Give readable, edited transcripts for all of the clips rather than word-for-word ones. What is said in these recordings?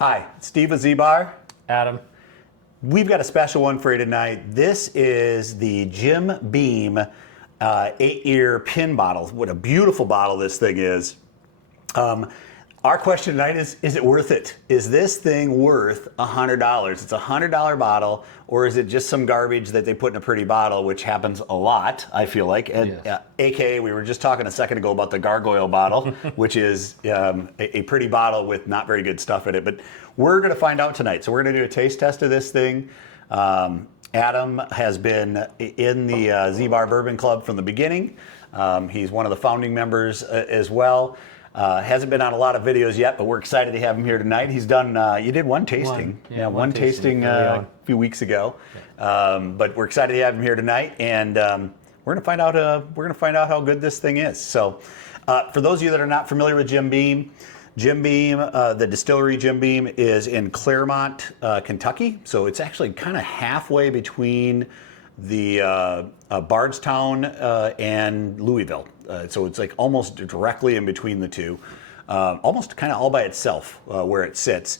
Hi, Steve with ZBar. Adam. We've got a special one for you tonight. This is the Jim Beam 8-year pin bottle. What a beautiful bottle this thing is. Our question tonight is it worth it? Is this thing worth $100? It's a $100 bottle, or is it just some garbage that they put in a pretty bottle, which happens a lot, I feel like. And, yes. AKA, we were just talking a second ago about the gargoyle bottle, which is a pretty bottle with not very good stuff in it. But we're going to find out tonight. So we're going to do a taste test of this thing. Adam has been in the ZBar Bourbon Club from the beginning. He's one of the founding members as well. Hasn't been on a lot of videos yet, but we're excited to have him here tonight. He's done. You did one tasting, one tasting a few weeks ago. But we're excited to have him here tonight, and we're going to find out. We're going to find out how good this thing is. So, for those of you that are not familiar with Jim Beam, the distillery Jim Beam is in Claremont, Kentucky. So it's actually kind of halfway between the Bardstown and Louisville. So it's like almost directly in between the two, almost kind of all by itself where it sits.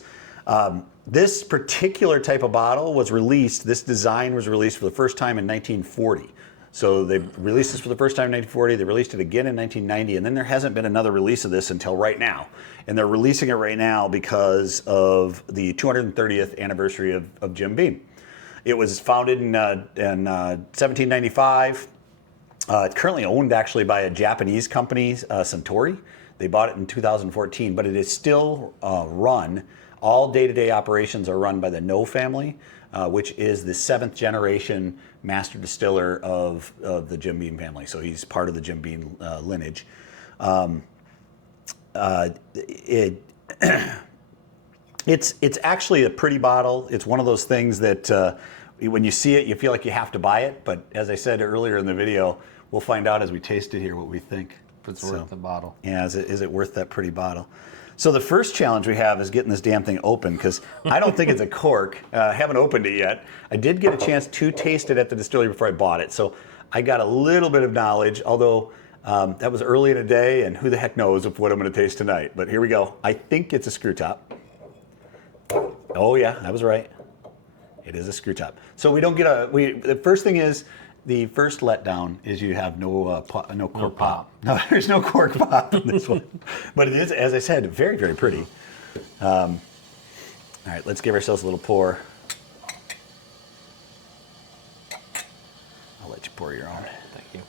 This particular type of bottle was released, this design was released for the first time in 1940. So they released this for the first time in 1940, they released it again in 1990, and then there hasn't been another release of this until right now. And they're releasing it right now because of the 230th anniversary of Jim Beam. It was founded in 1795. It's currently owned actually by a Japanese company, Suntory. They bought it in 2014, but it is still run. All day-to-day operations are run by the No family, which is the 7th generation master distiller of the Jim Beam family. So he's part of the Jim Beam lineage. It's actually a pretty bottle. It's one of those things that when you see it, you feel like you have to buy it. But as I said earlier in the video, we'll find out as we taste it here what we think. If it's worth the bottle. Yeah, is it worth that pretty bottle? So the first challenge we have is getting this damn thing open, because I don't think it's a cork. I haven't opened it yet. I did get a chance to taste it at the distillery before I bought it. So I got a little bit of knowledge, although that was early in the day, and who the heck knows of what I'm going to taste tonight. But here we go. I think it's a screw top. Oh yeah, I was right. It is a screw top. So we don't get the first thing is, the first letdown is you have no cork pop. No, there's no cork pop in this one. But it is, as I said, very, very pretty. All right, let's give ourselves a little pour. I'll let you pour your own. Thank you.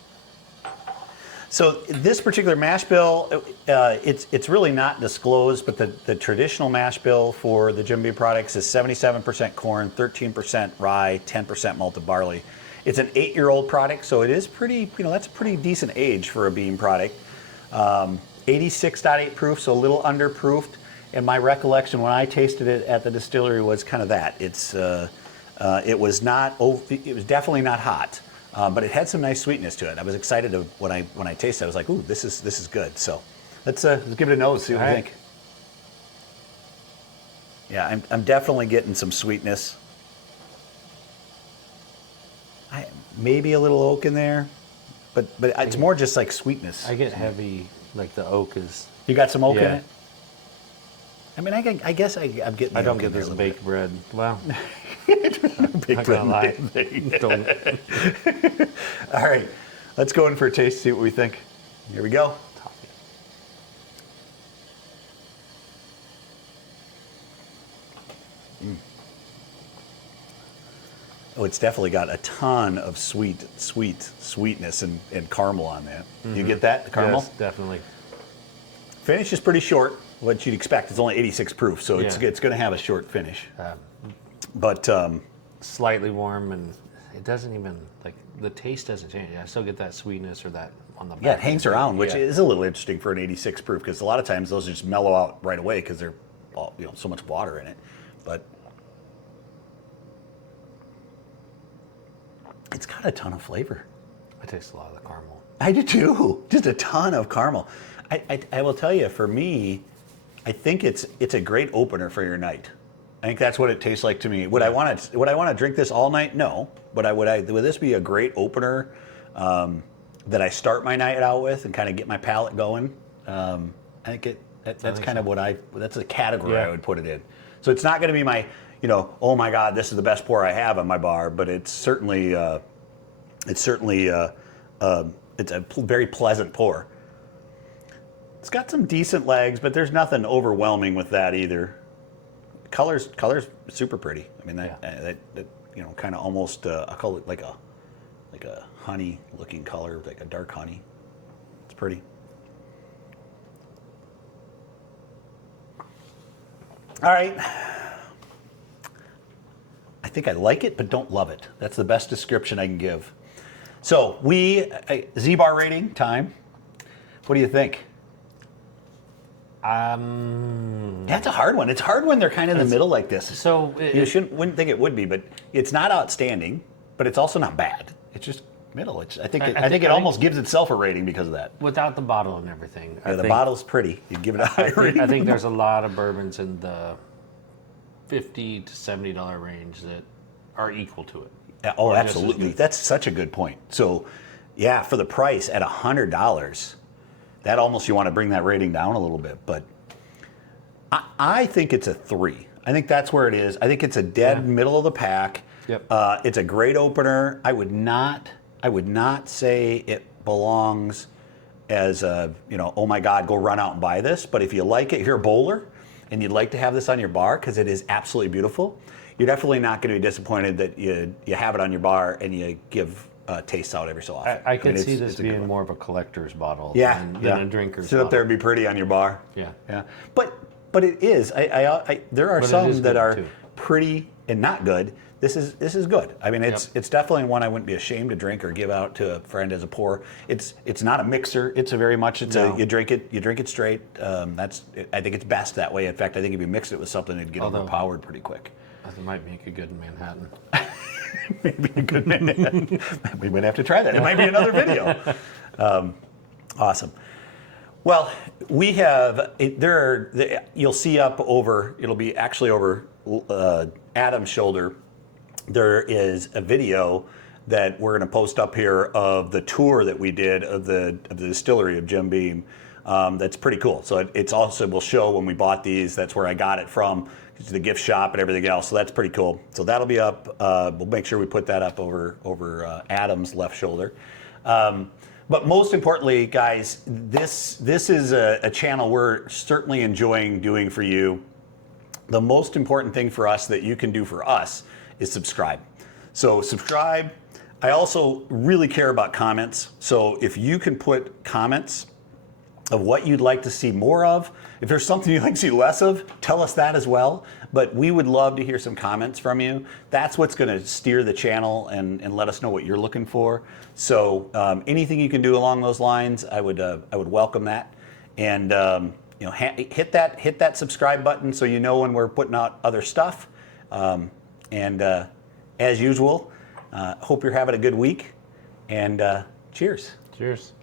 So this particular mash bill, it's really not disclosed, but the traditional mash bill for the Jim Beam products is 77% corn, 13% rye, 10% malted barley. It's an 8-year-old product, so it is pretty, that's a pretty decent age for a Beam product. 86.8 proof, so a little underproofed. And my recollection when I tasted it at the distillery was kind of that. It was definitely not hot, but it had some nice sweetness to it. I was excited when I tasted it. I was like, ooh, this is good. So let's give it a nose, see what we think. Yeah, I'm definitely getting some sweetness. Maybe a little oak in there, but it's more just like sweetness. I get heavy, like the oak is. You got some oak in it? I mean, I guess I'm getting. I don't get this baked bread. Wow. Baked bread. Lie. Don't. All right, let's go in for a taste. See what we think. Here we go. Oh, it's definitely got a ton of sweetness and caramel on that. Mm-hmm. You get that, the caramel? Yes, definitely. Finish is pretty short, what you'd expect. It's only 86 proof, so it's going to have a short finish. But slightly warm, and it doesn't even, like, the taste doesn't change. I still get that sweetness or that on the back. Yeah, it hangs around, which is a little interesting for an 86 proof, because a lot of times those just mellow out right away because they're all, so much water in it. But it's got a ton of flavor. I taste a lot of the caramel. I do too. Just a ton of caramel. I will tell you, for me, I think it's a great opener for your night. I think that's what it tastes like to me. Would I want to drink this all night? No. But would this be a great opener that I start my night out with and kind of get my palate going? I think That's kind of that's the category Yeah. I would put it in. So it's not going to be my, oh my God, this is the best pour I have on my bar, but it's certainly it's a very pleasant pour. It's got some decent legs, but there's nothing overwhelming with that either. Color's super pretty. I mean, that kind of almost I call it like a honey looking color, like a dark honey. It's pretty. All right. I think I like it, but don't love it. That's the best description I can give. So ZBar rating time. What do you think? That's a hard one. It's hard when they're kind of in the middle like this. So wouldn't think it would be, but it's not outstanding, but it's also not bad. It's just middle. I think it almost gives itself a rating because of that. without the bottle and everything. Yeah, the bottle's pretty. You'd give it a high rating. I think there's a lot of bourbons in the $50 to $70 range that are equal to it. Yeah, oh, absolutely. That's such a good point. So, yeah, for the price at $100, that almost you want to bring that rating down a little bit. But I think it's a 3. I think that's where it is. I think it's a dead middle of the pack. Yep. It's a great opener. I would not say it belongs as a, oh my God, go run out and buy this. But if you like it, if you're a bowler and you'd like to have this on your bar because it is absolutely beautiful, you're definitely not going to be disappointed that you have it on your bar and you give tastes out every so often. I could see this being more of a collector's bottle than a drinker's Sit bottle. up there and be pretty on your bar. Yeah. But it is. There are some that are too. pretty and not good. This is good. I mean, it's definitely one I wouldn't be ashamed to drink or give out to a friend as a pour. It's not a mixer. It's a very much you drink it straight. I think it's best that way. In fact, I think if you mix it with something, it'd get overpowered pretty quick. It might make a good Manhattan. Maybe a good Manhattan. We might have to try that. It might be another video. Awesome. Well, we have you'll see up over. It'll be actually over Adam's shoulder. There is a video that we're going to post up here of the tour that we did of the distillery of Jim Beam. That's pretty cool. So it's also will show when we bought these. That's where I got it from. It's the gift shop and everything else. So that's pretty cool. So that'll be up. We'll make sure we put that up over Adam's left shoulder. But most importantly, guys, this is a channel we're certainly enjoying doing for you. The most important thing for us that you can do for us is subscribe. So subscribe. I also really care about comments. So if you can put comments of what you'd like to see more of, if there's something you'd like to see less of, tell us that as well. But we would love to hear some comments from you. That's what's going to steer the channel and let us know what you're looking for. So anything you can do along those lines, I would welcome that. And hit that subscribe button so you know when we're putting out other stuff. And as usual, hope you're having a good week. And cheers. Cheers.